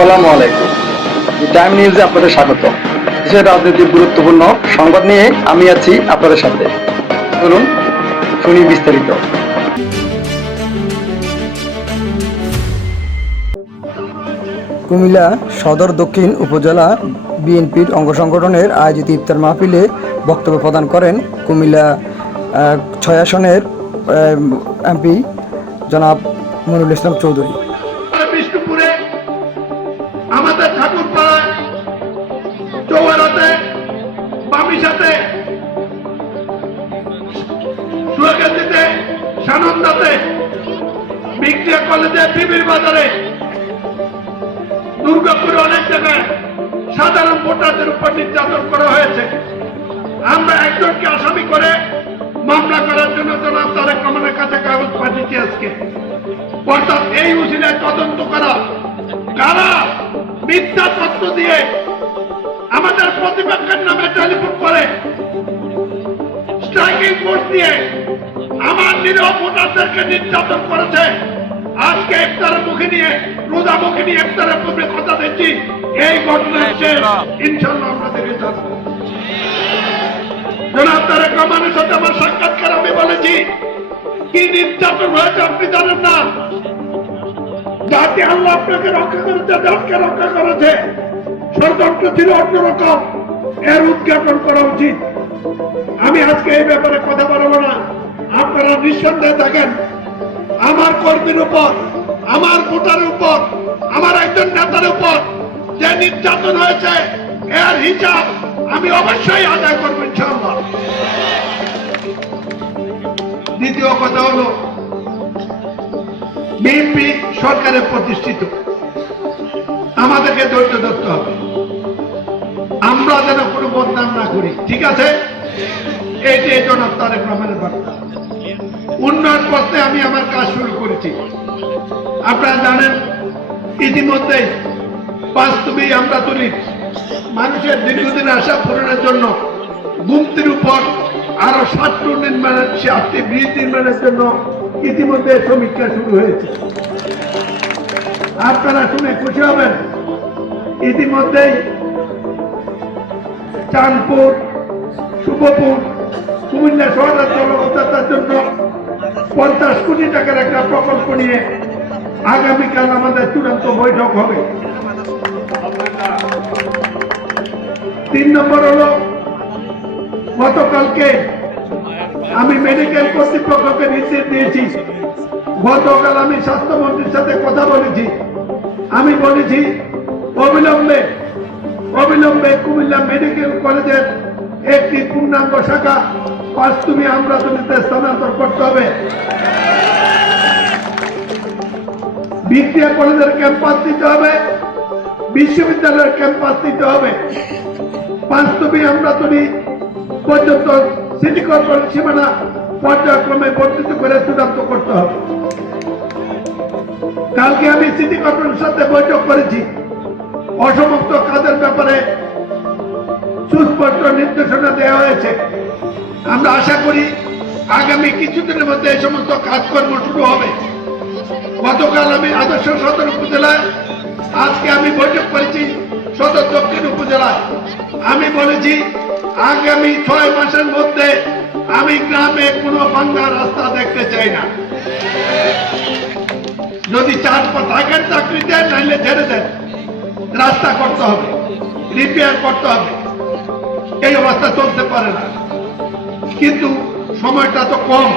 আসসালামু আলাইকুম। টাইম নিউজে আপনাদের স্বাগত। দেশের রাজনীতির গুরুত্বপূর্ণ সংবাদ নিয়ে আমি আছি আপনাদের সাথে। চলুন শুনি বিস্তারিত। কুমিল্লা সদর দক্ষিণ উপজেলা বিএনপির অঙ্গ সংগঠনের আয়োজিত ইফতার মাহফিলে বক্তব্য প্রদান করেন কুমিল্লা ৬ আসনের এমপি জনাব মনিরুল ইসলাম চৌধুরী। বিষ্ণুপুরে আমাদের ঠাকুরপাড়ায় চৌয়ারাতে বামিসাতে সুয়াগাতিতে সানন্দাতে ভিক্টোরিয়া কলেজে বিবির বাজারে দুর্গাপুরে অনেক জায়গায় সাধারণ ভোটারদের উপর নির্যাতন করা হয়েছে। আমরা একজনকে আসামি করে মামলা করার জন্য জনাব তারেক রহমানের কাছে কাগজ পাঠিয়েছি আজকে। অর্থাৎ এই উসিলায় তদন্ত করা কারা মিথ্যা তথ্য দিয়ে আমাদের প্রতিপক্ষের নামে টেলিফোন করে স্ট্রাইকিং ফোর্স দিয়ে আমার নিরীহ ভোটারদেরকে নির্যাতন করেছে। আজকে ইফতারের মুখে নিয়ে রোজা মুখে নিয়ে ইফতারের পূর্বে কথা দিচ্ছি, এই ঘটনা শেষ ইনশাআল্লাহ আমরা দেখে যাবো। জনাব তারেক রহমানের সাথে আমার সাক্ষাৎকার আমি বলেছি কি নির্যাতন হয়েছে আপনি জানেন না। যাতে আল্লাহ আপনাকে রক্ষা করেছে, দেশকে রক্ষা করেছে, ষড়যন্ত্র ছিল অন্যরকম, এর উদ্ঘাটন করা উচিত। আমি আজকে এই ব্যাপারে কথা বলবো না, আপনারা নিঃসন্দেহে থাকেন। আমার কর্মীর উপর, আমার ভোটারের উপর, আমার একজন নেতার উপর যে নির্যাতন হয়েছে এর হিসাব আমি অবশ্যই আদায় করবো ইনশাআল্লাহ। দ্বিতীয় কথা হলো বিএনপি সরকারের প্রতিষ্ঠিত, আমাদেরকে ধৈর্য ধরতে হবে, আমরা যেন কোনো বদনাম না করি, ঠিক আছে? এইটাই জনাব তারেক রহমানের বার্তা। উন্নয়ন করতে আমি আমার কাজ শুরু করেছি। আপনারা জানেন ইতিমধ্যে বাস্তবে আমরা তুলি মানুষের দীর্ঘদিন আশা পূরণের জন্য গুমতির উপর আরো 7টি নির্মাণের 7টি ব্রিজ নির্মাণের জন্য ইতিমধ্যে সমীক্ষা শুরু হয়েছে। আপনারা শুনে খুশি হবেন, ইতিমধ্যেই চাঁদপুর, শুভপুর, কুমিল্লা শহরের জলযাত্রার জন্য 50 কোটি টাকার একটা প্রকল্প নিয়ে আগামীকাল আমাদের চূড়ান্ত বৈঠক হবে। 3 নম্বর হলো গতকালকে আমি মেডিকেল কর্তৃপক্ষকে নির্দেশ দিয়েছি, গতকাল আমি স্বাস্থ্যমন্ত্রীর সাথে কথা বলেছি, আমি বলেছি অবিলম্বে কুমিল্লা মেডিকেল কলেজের একটি পূর্ণাঙ্গ শাখা বাস্তবে আমরাতলীতে স্থানান্তর করতে হবে। ভিক্টোরিয়া কলেজের ক্যাম্পাস দিতে হবে, বিশ্ববিদ্যালয়ের ক্যাম্পাস দিতে হবে। বাস্তবে আমরাতলী পর্যন্ত সিটি কর্পোরেশন সীমানা পর্যায়ক্রমে বর্ধিত করে চূড়ান্ত করতে হবে। কালকে আমি সিটি কর্পোরেশনের সাথে বৈঠক করেছি, অসমাপ্ত কাজের ব্যাপারে সুস্পষ্ট নির্দেশনা দেওয়া হয়েছে। আমরা আশা করি আগামী কিছুদিনের মধ্যে এই সমস্ত কাজকর্ম শুরু হবে। গতকাল আমি আদর্শ সদর উপজেলায়, আজকে আমি বৈঠক করেছি সদর দক্ষিণ উপজেলায়। আমি বলেছি আগামী 6 মাসের মধ্যে আমি গ্রামে কোনো ভাঙা রাস্তা দেখতে চাই না। যদি 4 থাকেন চাকরি দেন, নাইলে ছেড়ে দেন, রাস্তা করতে হবে, রিপেয়ার করতে হবে। এই অবস্থা চলতে পারে না, কিন্তু সময়টা তো কম,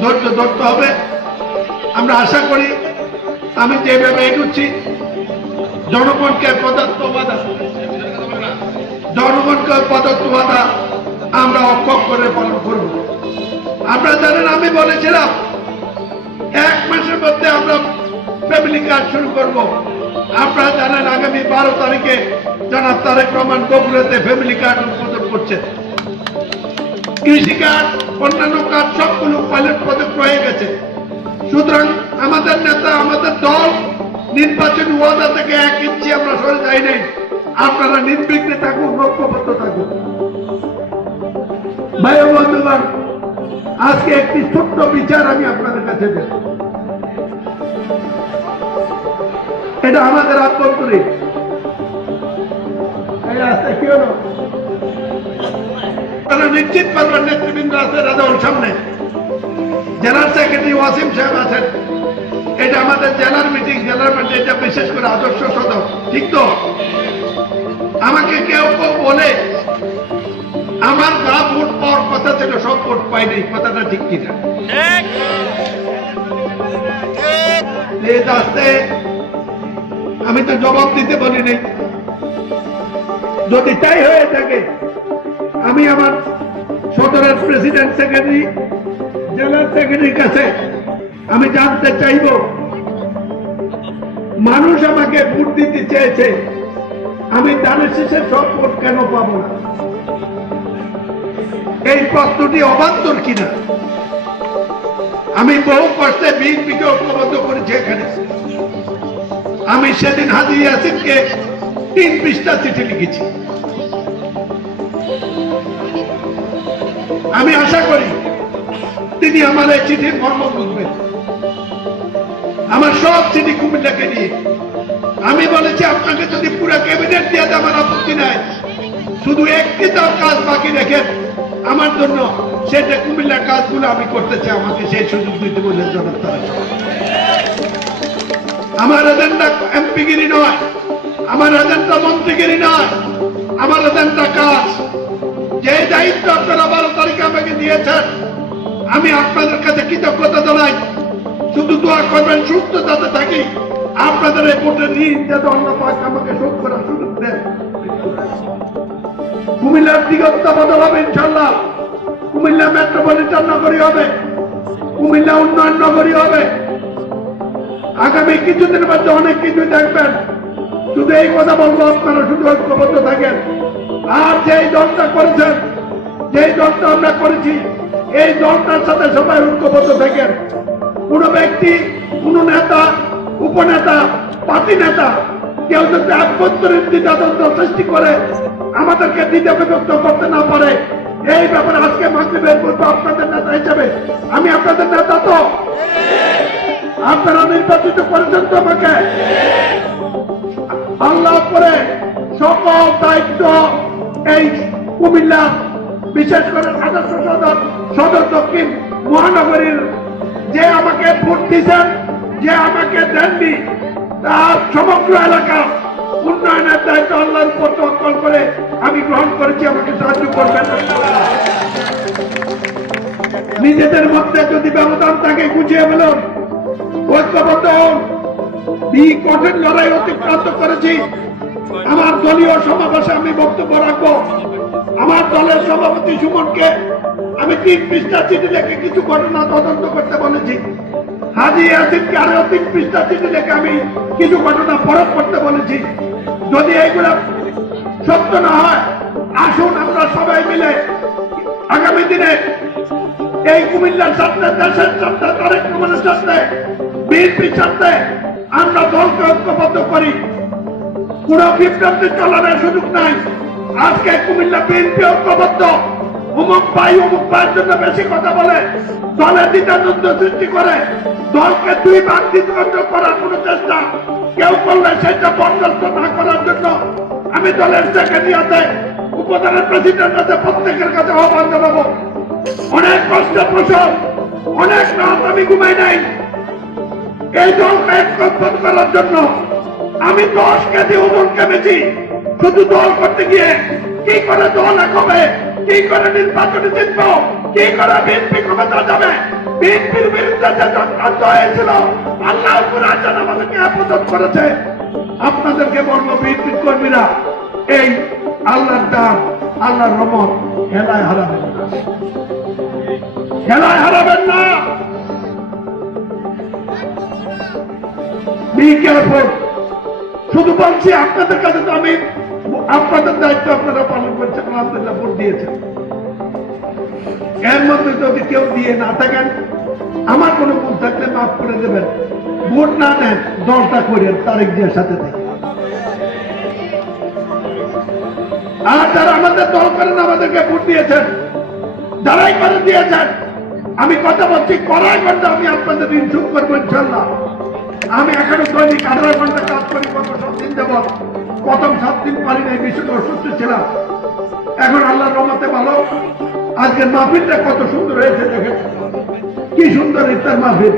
ধৈর্য ধরতে হবে। আমরা আশা করি আমি যেভাবে এগুচ্ছি জনগণকে প্রদত্ত বাধা আমরা অক্ষম করে পালন করব। আপনারা জানেন আমি বলেছিলাম 1 মাসের মধ্যে আমরা ফ্যামিলি কার্ড শুরু করব। আপনারা জানেন আগামী 12 তারিখে জনাব তারেক রহমান বগুড়াতে ফ্যামিলি কার্ড উদ্বোধন করছেন। কৃষি কার্ড, অন্যান্য কার্ড সবগুলো পাইলট প্রজেক্ট হয়ে গেছে। সুতরাং আমাদের নেতা, আমাদের দল নির্বাচনী ওয়াদা থেকে 1 ইঞ্চি আমরা সরে যাই নাই। আপনারা নির্বিঘ্নে থাকুন, ঐক্যবদ্ধ থাকুন। ভাই ও বন্ধুগণ, আজকে একটি ছোট্ট বিচার আমি আপনাদের কাছে দেব। এটা আমাদের আত্মন্তরিক। এই রাস্তা কি হলো? তারা নিশ্চিত পারবেন নেতৃবৃন্দ আছে রাজাউল সামনে, জেলার সেক্রেটারি ওয়াসিম সাহেব আছেন। এটা আমাদের জেলার মিটিং, জেলার মিটিং, এটা বিশেষ করে আদর্শ সদস্য, ঠিক তো? আমাকে কেউ কেউ বলে আমার গা ভোট পাওয়ার কথা ছিল, সব ভোট পাইনি, কথাটা ঠিক কিনা? আসতে আমি তো জবাব দিতে বলিনি। যদি তাই হয়ে থাকে, আমি আমার সদরের প্রেসিডেন্ট সেক্রেটারি, জেলার সেক্রেটারির কাছে আমি জানতে চাইব, মানুষ আমাকে ভোট দিতে চেয়েছে, আমি দানের শেষে সব ভোট কেন পাবো না? এই প্রশ্নটি অবান্তর কিনা? আমি বহু কষ্টে বিএনপিকে ঐক্যবদ্ধ করেছি এখানে। আমি সেদিন হাজী ইয়াসিনকে 3 পৃষ্ঠা চিঠি লিখেছি। আমি আশা করি তিনি আমার এই চিঠির মর্ম বুঝবেন। আমার সব চিঠি কুমিল্লাকে নিয়ে আমি বলেছি, আপনাকে যদি পুরো ক্যাবিনেট দিয়ে দেয় আমার আপত্তি নাই, শুধু একটি তার কাজ বাকি রেখেন আমার জন্য, সেটা কুমিল্লার কাজগুলো আমি করতে চাই, আমাকে সেই সুযোগ দিতে বলে জনক তারা। আমার এজেন্ডা এমপিগিরি নয়, আমার এজেন্ডা মন্ত্রীগিরি নয়, আমার এজেন্ডা কাজ। যে দায়িত্ব আপনারা 12 তারিখে আমাকে দিয়েছেন, আমি আপনাদের কাছে কৃতজ্ঞতা জানাই। শুধু দোয়া করবেন সুস্থ যাতে থাকি, আপনাদের এই ভোটের ঋণ যাতে অন্য পাক আমাকে শোধ করার সুযোগ দেন। কুমিল্লার দিগন্ত বদল হবে ইনশাল্লাহ। কুমিল্লা মেট্রোপলিটন নগরী হবে, কুমিল্লা উন্নয়ন নগরী হবে। আগামী কিছুদিনের মধ্যে অনেক কিছু দেখবেন। শুধু এই কথা বলবো, আপনারা শুধু ঐক্যবদ্ধ থাকেন। আর যেই দলটা করেছেন, যেই দলটা আমরা করেছি, এই দলটার সাথে সবাই ঐক্যবদ্ধ থাকেন। কোন ব্যক্তি, কোন নেতা, উপনেতা, পার্টি নেতা কেউ যদি আভ্যন্তরীণ দ্বিধাদ্বন্দ্ব সৃষ্টি করে আমাদেরকে দ্বিধা বিভক্ত করতে না পারে, এই ব্যাপারে আজকে মাগরিবের পূর্বে আপনাদের নেতা হিসেবে আমি আপনাদের নেতা তো, আপনারা নির্বাচিত করেছেন তো আমাকে। আল্লাহ করে সকল দায়িত্ব এই কুমিল্লা, বিশেষ করে আদর্শ সদর দক্ষিণ মহানগরীর যে আমাকে ভোট দিয়েছেন, যে আমাকে দেননি, তার সমগ্র এলাকা উন্নয়নের দায়িত্ব আল্লাহর উপর তওয়াক্কুল করে আমি গ্রহণ করেছি। আমাকে সাহায্য করবেন। নিজেদের মধ্যে যদি ব্যবধান থাকে গুছিয়ে ফেলুন, ঐক্যবদ্ধ হন। এই কঠিন লড়াই অতিক্রান্ত করেছি। আমার দলীয় সমাবেশে আমি বক্তব্য রাখবো। আমার দলের সভাপতি সুমনকে আমি 3 পৃষ্ঠা চিঠি লিখে কিছু ঘটনা তদন্ত করতে বলেছি। হাজী ইয়াসিনকে আরো 3 পৃষ্ঠা চিঠি লিখে আমি কিছু ঘটনা পরখ করতে বলেছি। যদি এইগুলা সত্য না হয়, আসুন আমরা সবাই মিলে আগামী দিনে এই কুমিল্লার সাথে, দেশের সাথে, তারেক রহমানের সাথে, বিএনপির সাথে আমরা দলকে ঐক্যবদ্ধ করি। কোন বিভ্রান্তি চলার সুযোগ নাই। আজকে কুমিল্লা বিএনপি ঐক্যবদ্ধ। অমুক ভাইয়ের জন্য বেশি কথা বলে, দলের দ্বিধাদ্বন্দ্ব সৃষ্টি করে, দলকে 2 ভাগ দ্বিখণ্ড করার কোন চেষ্টা কেউ করলে সেটা বরদাস্ত না করার জন্য আমি দলের সেক্রেটারিয়াতে, উপজেলার প্রেসিডেন্ট আছে, প্রত্যেকের কাছে আহ্বান জানাবো। অনেক কষ্ট প্রসব, অনেক রাত আমি ঘুমাই নাই এই দলকে ঐক্যবদ্ধ করার জন্য। আমি 10 কেজি ওজন কমেছি শুধু দল করতে গিয়ে। কি করে দল এক হবে, কি করে নির্বাচনে জিতব, কি করে বিএনপি ক্ষমতা যাবে। বিএনপির বিরুদ্ধে যে চক্রান্ত হয়েছিল, আল্লাহ আছেন আমাদেরকে হেফাজত করেছে। আপনাদেরকে বলবো, বিএনপির কর্মীরা, এই আল্লাহর দান, আল্লাহর রহমত খেলায় হারাবেন না, খেলায় হারাবেন না। Be careful. শুধু বলছি আপনাদের কাছে, তো আমি আপনাদের দায়িত্ব আপনারা পালন করছেন, আলহামদুলিল্লাহ ভোট দিয়েছেন। এর মধ্যে যদি কেউ দিয়ে না থাকেন, আমার কোনো ভুল থাকলে মাফ করে দেবেন। ভোট না নেন, দলটা করেন তারেক জিয়ার সাথে থেকে। আর যারা আমাদের দল করেন, আমাদেরকে ভোট দিয়েছেন, যারাই করে দিয়েছেন, আমি কথা বলছি, করাই করতে আমি আপনাদের ঋণ শোধ করবো ইনশাল্লাহ। আমি এখনো দৈনিক 18 ঘন্টা কাজ করি গত 7 দিন যাবৎ। প্রথম 7 দিন পারি নাই, ভীষণ অসুস্থ ছিলাম। এখন আল্লাহর রহমতে ভালো। আজকের মাহফিলটা কত সুন্দর হয়েছে দেখেন, কি সুন্দর ইফতার মাহফিল।